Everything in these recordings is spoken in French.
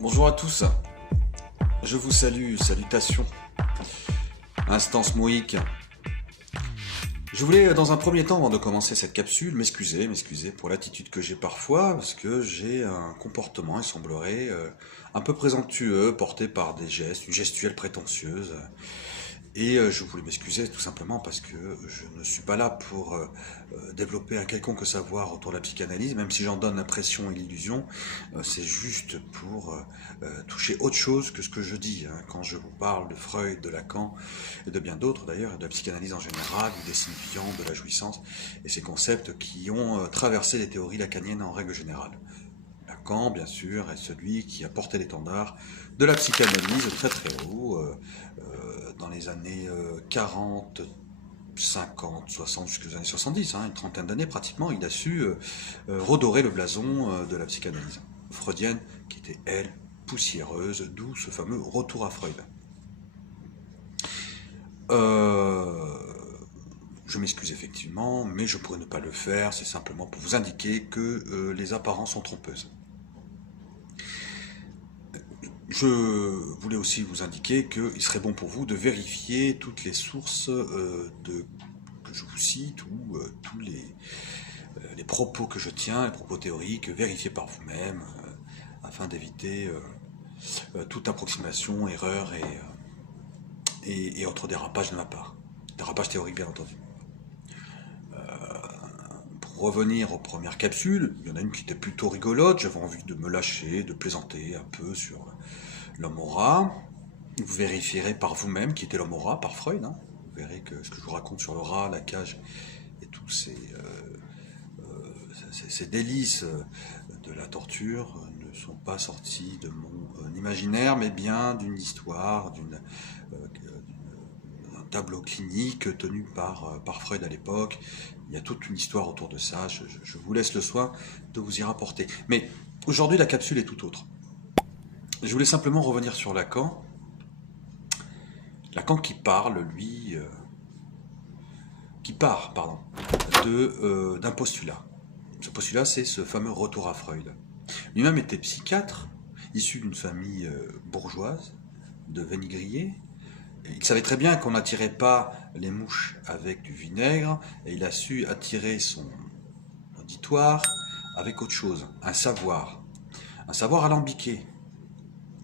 Bonjour à tous, je vous salue, salutations, instance moïque. Je voulais dans un premier temps, avant de commencer cette capsule, m'excuser pour l'attitude que j'ai parfois, parce que j'ai un comportement, il semblerait, un peu présomptueux, porté par des gestes, une gestuelle prétentieuse. Et je voulais m'excuser tout simplement parce que je ne suis pas là pour développer un quelconque savoir autour de la psychanalyse, même si j'en donne l'impression et l'illusion, c'est juste pour toucher autre chose que ce que je dis. Quand je vous parle de Freud, de Lacan, et de bien d'autres d'ailleurs, et de la psychanalyse en général, du signifiant, de la jouissance, et ces concepts qui ont traversé les théories lacaniennes en règle générale. Lacan, bien sûr, est celui qui a porté l'étendard de la psychanalyse très très haut, dans les années 40, 50, 60, jusqu'aux années 70, une trentaine d'années pratiquement, il a su redorer le blason de la psychanalyse freudienne, qui était, elle, poussiéreuse, d'où ce fameux retour à Freud. Je m'excuse effectivement, mais je pourrais ne pas le faire, c'est simplement pour vous indiquer que les apparences sont trompeuses. Je voulais aussi vous indiquer qu'il serait bon pour vous de vérifier toutes les sources que je vous cite ou tous les propos que je tiens, les propos théoriques, vérifiés par vous-même, afin d'éviter toute approximation, erreur et autres dérapages de ma part. Dérapages théoriques, bien entendu. Pour revenir aux premières capsules, il y en a une qui était plutôt rigolote, j'avais envie de me lâcher, de plaisanter un peu sur l'homme aura. Vous vérifierez par vous-même qui était l'homme aura, par Freud. Vous verrez que ce que je vous raconte sur le rat, la cage et tous ces délices de la torture ne sont pas sortis de mon imaginaire, mais bien d'une histoire, d'un tableau clinique tenu par Freud à l'époque. Il y a toute une histoire autour de ça, je vous laisse le soin de vous y rapporter. Mais aujourd'hui, la capsule est tout autre. Je voulais simplement revenir sur Lacan. Lacan qui parle, lui, qui part, pardon, d'un postulat. Ce postulat, c'est ce fameux retour à Freud. Lui-même était psychiatre, issu d'une famille bourgeoise, de Vénigrier. Il savait très bien qu'on n'attirait pas les mouches avec du vinaigre, et il a su attirer son auditoire avec autre chose, un savoir alambiqué.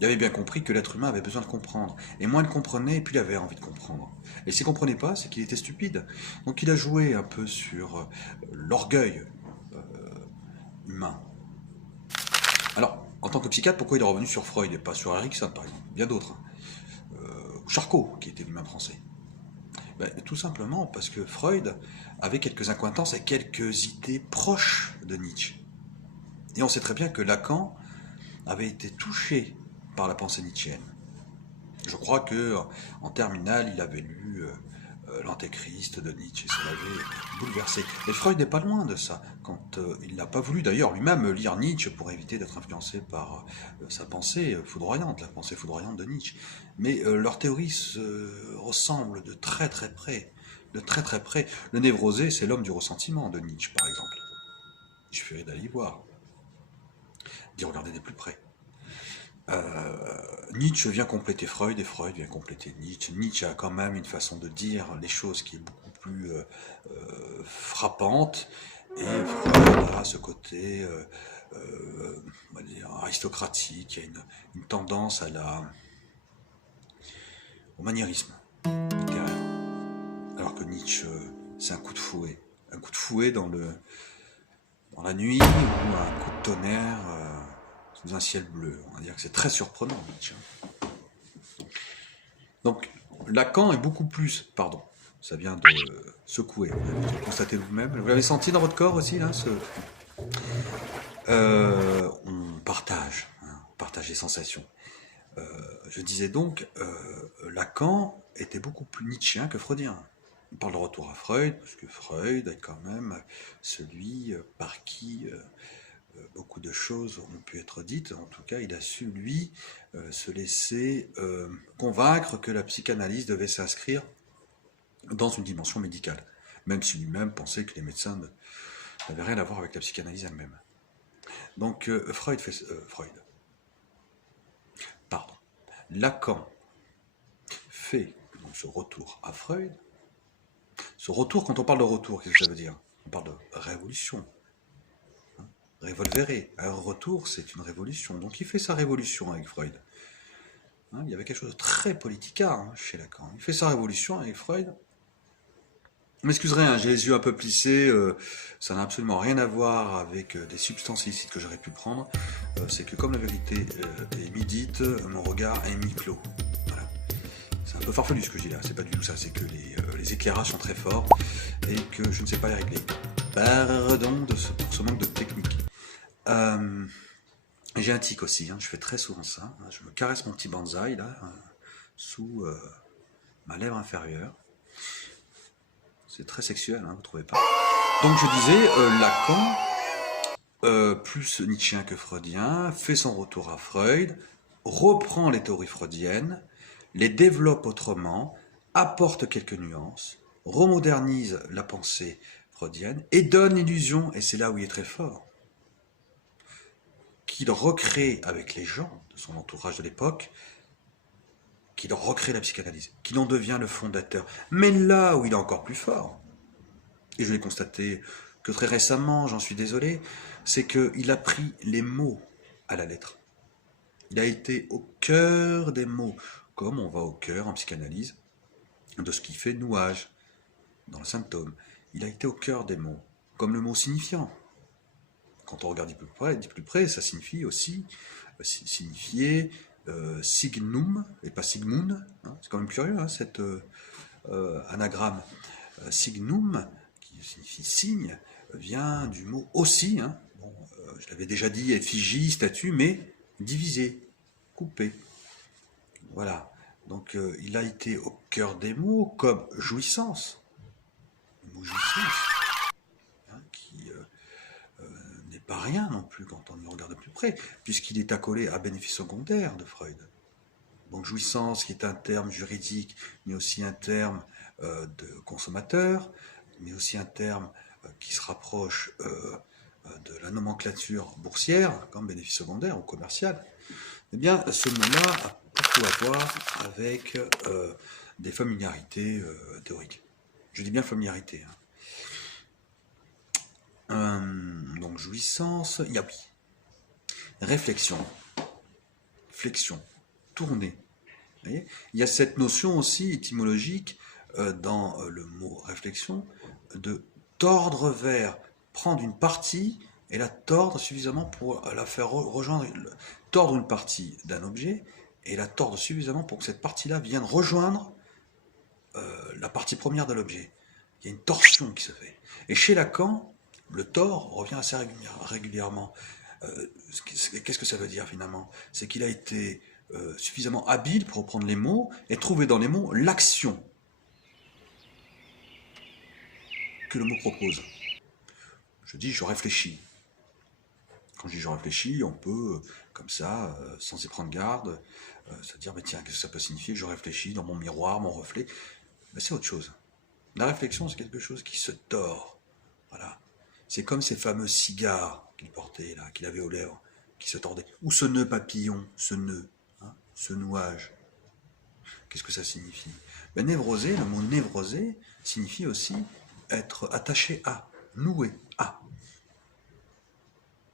Il avait bien compris que l'être humain avait besoin de comprendre, et moins il comprenait, plus il avait envie de comprendre. Et s'il ne comprenait pas, c'est qu'il était stupide. Donc il a joué un peu sur l'orgueil humain. Alors, en tant que psychiatre, pourquoi il est revenu sur Freud et pas sur Erikson, par exemple? Bien d'autres. Ou Charcot, qui était lui-même français. Ben, tout simplement parce que Freud avait quelques accointances et quelques idées proches de Nietzsche. Et on sait très bien que Lacan avait été touché par la pensée nietzschéenne. Je crois que en terminale, il avait lu l'Antéchrist de Nietzsche et ça l'avait bouleversé. Et Freud n'est pas loin de ça. Quand il n'a pas voulu d'ailleurs lui-même lire Nietzsche pour éviter d'être influencé par sa pensée foudroyante, la pensée foudroyante de Nietzsche. Mais leurs théories se ressemblent de très très près. De très très près. Le névrosé, c'est l'homme du ressentiment de Nietzsche, par exemple. Il suffirait d'aller y voir, d'y regarder de plus près. Nietzsche vient compléter Freud et Freud vient compléter Nietzsche. Nietzsche a quand même une façon de dire les choses qui est beaucoup plus frappante et Freud a ce côté on va dire, aristocratique, il y a une tendance au maniérisme littéraire. Alors que Nietzsche, c'est un coup de fouet dans la nuit ou un coup de tonnerre sous un ciel bleu. On va dire que c'est très surprenant, Nietzsche. Donc, Lacan est beaucoup plus, pardon, ça vient de secouer, vous le constatez vous-même. Vous l'avez senti dans votre corps aussi, là, on partage les sensations. Je disais donc, Lacan était beaucoup plus nietzschéen que freudien. On parle de retour à Freud, parce que Freud est quand même celui par qui beaucoup de choses ont pu être dites. En tout cas, il a su, lui, se laisser convaincre que la psychanalyse devait s'inscrire dans une dimension médicale, même si lui-même pensait que les médecins n'avaient rien à voir avec la psychanalyse elle-même. Donc Freud Lacan fait donc ce retour à Freud. Ce retour, quand on parle de retour, qu'est-ce que ça veut dire? On parle de révolution. Revolveré. Un retour, c'est une révolution. Donc il fait sa révolution avec Freud. Il y avait quelque chose de très politica chez Lacan. Il fait sa révolution avec Freud. Vous m'excuserez, j'ai les yeux un peu plissés, ça n'a absolument rien à voir avec des substances illicites que j'aurais pu prendre. C'est que comme la vérité est mi-dite, mon regard est mi-clos. Voilà. C'est un peu farfelu ce que je dis là, c'est pas du tout ça, c'est que les éclairages sont très forts et que je ne sais pas les régler. Pardon pour ce manque de technique. J'ai un tic aussi, je fais très souvent ça. Je me caresse mon petit bonsaï là, sous ma lèvre inférieure. C'est très sexuel, vous trouvez pas? Donc je disais, Lacan, plus nietzschéen que freudien, fait son retour à Freud, reprend les théories freudiennes, les développe autrement, apporte quelques nuances, remodernise la pensée freudienne et donne l'illusion, et c'est là où il est très fort, qu'il recrée avec les gens de son entourage de l'époque, qu'il recrée la psychanalyse, qu'il en devient le fondateur. Mais là où il est encore plus fort, et je l'ai constaté que très récemment, j'en suis désolé, c'est qu'il a pris les mots à la lettre. Il a été au cœur des mots, comme on va au cœur en psychanalyse de ce qui fait nouage dans le symptôme. Il a été au cœur des mots, comme le mot signifiant. Quand on regarde de plus près, ça signifie aussi signifier signum, et pas sigmund, c'est quand même curieux cet anagramme. Signum, qui signifie signe, vient du mot aussi, je l'avais déjà dit, effigie, statue, mais divisé, coupé. Voilà, donc il a été au cœur des mots comme jouissance, le mot jouissance, qui n'est pas rien non plus quand on y regarde de plus près, puisqu'il est accolé à bénéfice secondaire de Freud. Donc jouissance qui est un terme juridique, mais aussi un terme de consommateur, mais aussi un terme qui se rapproche de la nomenclature boursière, comme bénéfice secondaire ou commercial. Eh bien, ce mot-là a beaucoup à voir avec des familiarités théoriques. Je dis bien familiarité. Donc jouissance, il y a oui. Réflexion, flexion, tourner. Vous voyez, il y a cette notion aussi étymologique dans le mot réflexion de tordre vers, prendre une partie et la tordre suffisamment pour la faire rejoindre, tordre une partie d'un objet et la tordre suffisamment pour que cette partie-là vienne rejoindre la partie première de l'objet. Il y a une torsion qui se fait. Et chez Lacan, le tort revient assez régulièrement. Qu'est-ce que ça veut dire finalement? C'est qu'il a été suffisamment habile pour reprendre les mots et trouver dans les mots l'action que le mot propose. Je dis je réfléchis. Quand je dis je réfléchis, on peut, comme ça, sans y prendre garde, se dire, tiens, qu'est-ce que ça peut signifier? Je réfléchis dans mon miroir, mon reflet. Mais c'est autre chose. La réflexion, c'est quelque chose qui se tord. Voilà. C'est comme ces fameux cigares qu'il portait, là, qu'il avait aux lèvres, qui se tordaient. Ou ce nœud papillon, ce nœud, ce nouage. Qu'est-ce que ça signifie? Névrosé, le mot névrosé signifie aussi être attaché à, noué à.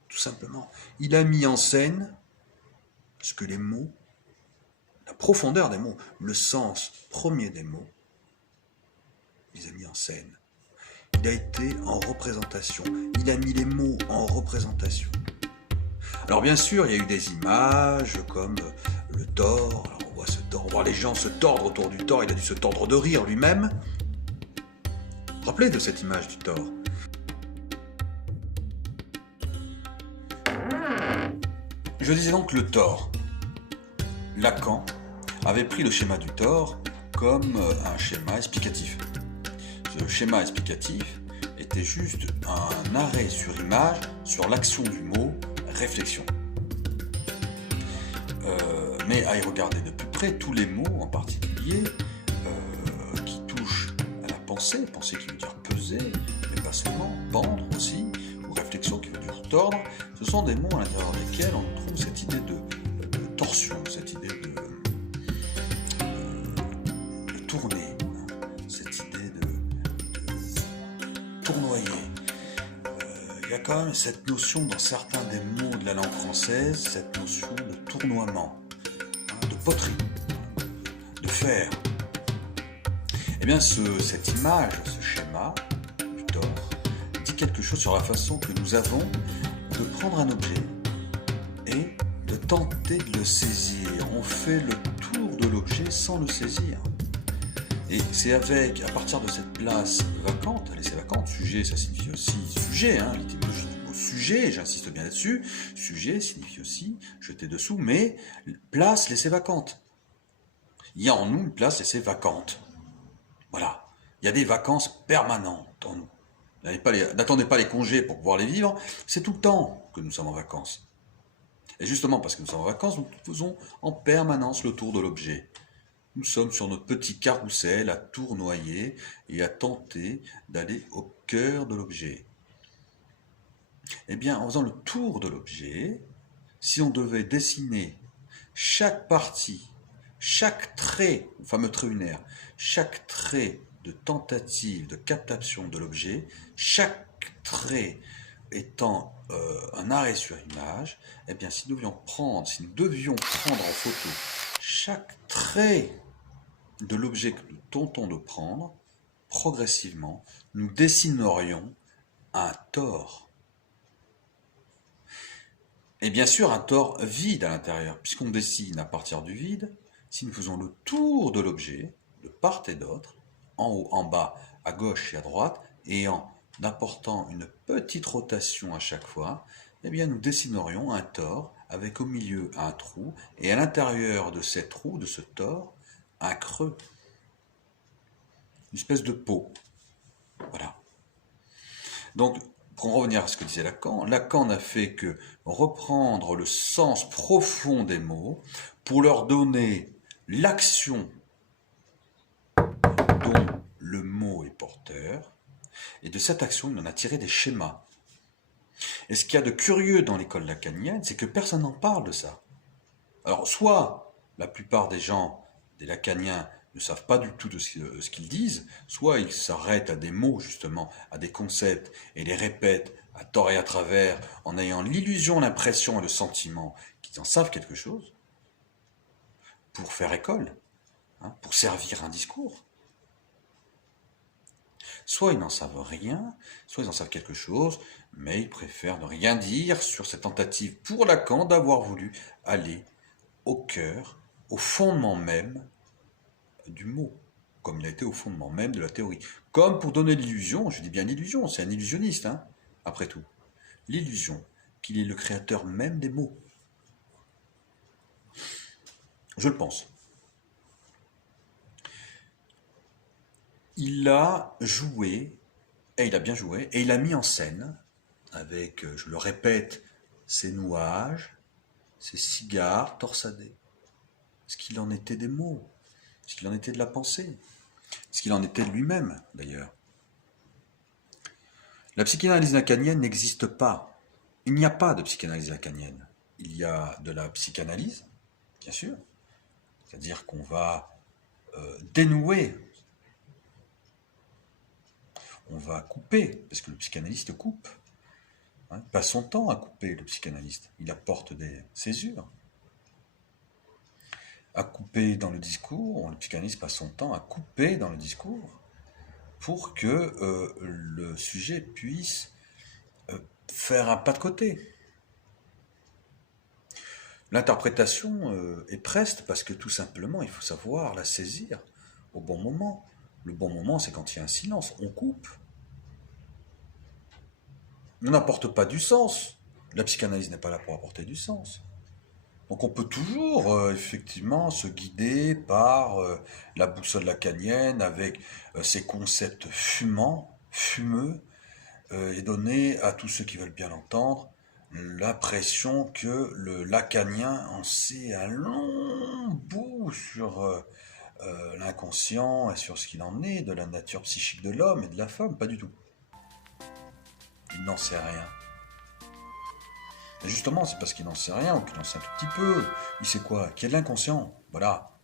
Tout simplement. Il a mis en scène ce que les mots, la profondeur des mots, le sens premier des mots, il les a mis en scène. Il a été en représentation. Il a mis les mots en représentation. Alors bien sûr, il y a eu des images comme le tord. Alors on voit les gens se tordre autour du tord. Il a dû se tordre de rire lui-même. Rappelez de cette image du tord. Je disais donc le tord. Lacan avait pris le schéma du tord comme un schéma explicatif. Ce schéma explicatif était juste un arrêt sur image sur l'action du mot réflexion. Mais à y regarder de plus près, tous les mots en particulier qui touchent à la pensée qui veut dire peser, mais pas seulement, pendre aussi, ou réflexion qui veut dire tordre, ce sont des mots à l'intérieur desquels on trouve cette idée de torsion, cette idée y a quand même cette notion dans certains des mots de la langue française, cette notion de tournoiement, de poterie, de fer. Eh bien, cette image, ce schéma du tort, dit quelque chose sur la façon que nous avons de prendre un objet et de tenter de le saisir. On fait le tour de l'objet sans le saisir. Et c'est à partir de cette place vacante, laissée vacante, sujet, ça signifie aussi sujet, l'étymologie du mot sujet, j'insiste bien là-dessus, sujet signifie aussi jeter dessous, mais place laissée vacante. Il y a en nous une place laissée vacante. Voilà. Il y a des vacances permanentes en nous. N'attendez pas les congés pour pouvoir les vivre, c'est tout le temps que nous sommes en vacances. Et justement parce que nous sommes en vacances, nous faisons en permanence le tour de l'objet. Nous sommes sur notre petit carrousel à tournoyer et à tenter d'aller au cœur de l'objet. Eh bien, en faisant le tour de l'objet, si on devait dessiner chaque partie, chaque trait, le fameux trait lunaire, chaque trait de tentative de captation de l'objet, chaque trait étant un arrêt sur image, eh bien, si nous devions prendre en photo chaque trait de l'objet que nous tentons de prendre, progressivement, nous dessinerions un tore. Et bien sûr, un tore vide à l'intérieur, puisqu'on dessine à partir du vide, si nous faisons le tour de l'objet, de part et d'autre, en haut, en bas, à gauche et à droite, et en apportant une petite rotation à chaque fois, eh bien nous dessinerions un tore avec au milieu un trou, et à l'intérieur de ces trous, de ce tore, un creux, une espèce de peau. Voilà. Donc, pour en revenir à ce que disait Lacan n'a fait que reprendre le sens profond des mots pour leur donner l'action dont le mot est porteur, et de cette action, il en a tiré des schémas. Et ce qu'il y a de curieux dans l'école lacanienne, c'est que personne n'en parle de ça. Alors, soit la plupart des gens, des lacaniens, ne savent pas du tout de ce qu'ils disent, soit ils s'arrêtent à des mots, justement, à des concepts, et les répètent à tort et à travers, en ayant l'illusion, l'impression et le sentiment qu'ils en savent quelque chose, pour faire école, pour servir un discours. Soit ils n'en savent rien, soit ils en savent quelque chose, mais ils préfèrent ne rien dire sur cette tentative pour Lacan d'avoir voulu aller au cœur, au fondement même du mot, comme il a été au fondement même de la théorie. Comme pour donner l'illusion, je dis bien l'illusion, c'est un illusionniste, après tout, l'illusion qu'il est le créateur même des mots. Je le pense. Il a joué, et il a bien joué, et il a mis en scène, avec, je le répète, ses nouages, ses cigares torsadés, ce qu'il en était des mots, ce qu'il en était de la pensée, ce qu'il en était de lui-même, d'ailleurs. La psychanalyse lacanienne n'existe pas. Il n'y a pas de psychanalyse lacanienne. Il y a de la psychanalyse, bien sûr, c'est-à-dire qu'on va dénouer, on va couper, parce que le psychanalyste coupe. Il passe son temps à couper, le psychanalyste. Il apporte des césures. À couper dans le discours, le psychanalyste passe son temps à couper dans le discours pour que le sujet puisse faire un pas de côté. L'interprétation est preste parce que tout simplement, il faut savoir la saisir au bon moment. Le bon moment, c'est quand il y a un silence, on coupe. On n'apporte pas du sens. La psychanalyse n'est pas là pour apporter du sens. Donc on peut toujours effectivement se guider par la boussole lacanienne avec ses concepts fumeux, et donner à tous ceux qui veulent bien l'entendre l'impression que le lacanien en sait un long bout sur l'inconscient et sur ce qu'il en est, de la nature psychique de l'homme et de la femme. Pas du tout. Il n'en sait rien. Et justement, c'est parce qu'il n'en sait rien, ou qu'il en sait un tout petit peu. Il sait quoi? Qu'il y a de l'inconscient. Voilà.